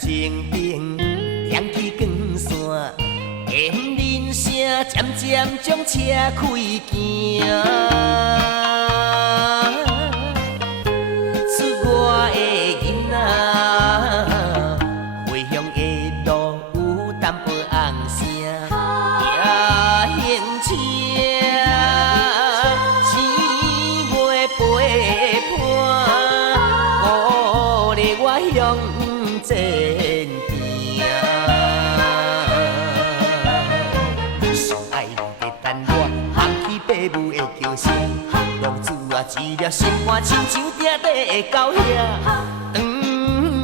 情灯亮起光线，因人声渐渐将车开行。出我的囡仔，回乡的路有淡薄红声，也兴车，4月陪伴，鼓励我向前行。心爱你在等我，喊起爸母的叫声，浪子啊，一粒心肝，亲像定地的狗兄，转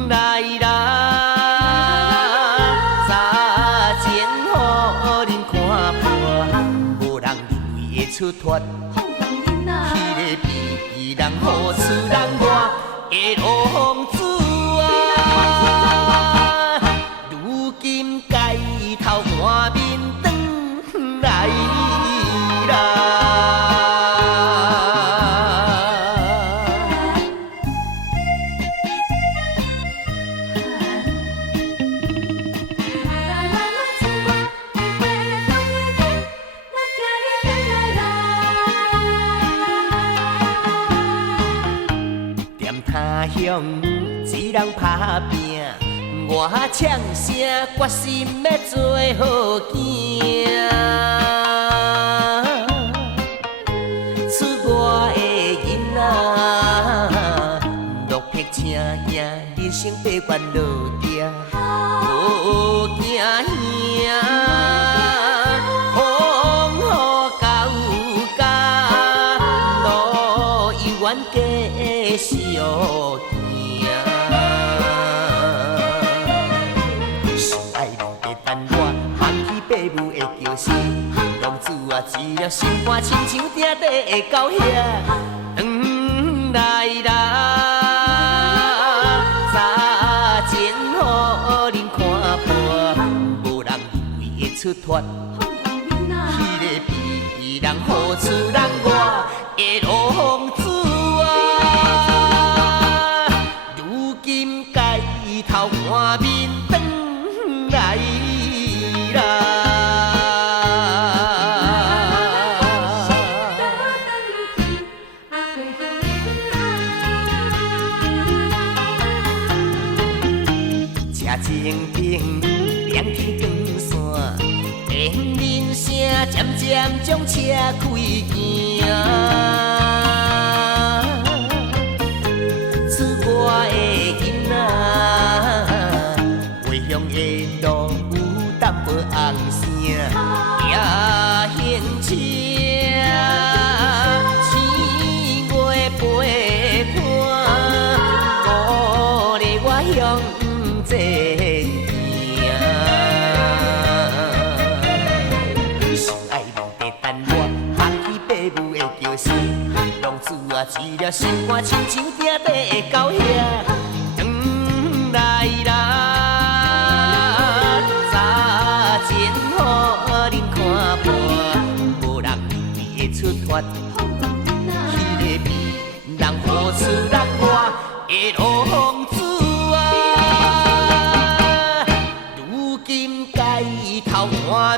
来啦。早前予恁看破，无人认为会出脱。迄个悲人好处人我的浪子啊，如今街头换面转来啦。他乡一人打拼，我唱声决心要做好囝。出我的囡仔，落魄青影，人生八关落定，无惊兄。风雨到家，路永远继续行。心爱你在等我，喊起爸母的叫声，浪子啊，一粒心肝，亲像定地的狗兄，转来啦。早前予恁看破，无人认为会出脱。迄个悲人好处人我的浪子啊，如今街头换面转来啦。车情灯亮起光线，因人声渐渐将车开行。出我的囡仔，回乡的路有淡薄红声，也兴车，4月陪伴，鼓励我向前行。心爱你在等我，喊起爸母的叫声，浪子啊，一粒心肝，亲像定地的狗兄，转来啦。早前予恁看破，无人认为会出脱。迄个悲人好处人我的浪子啊，如今街头换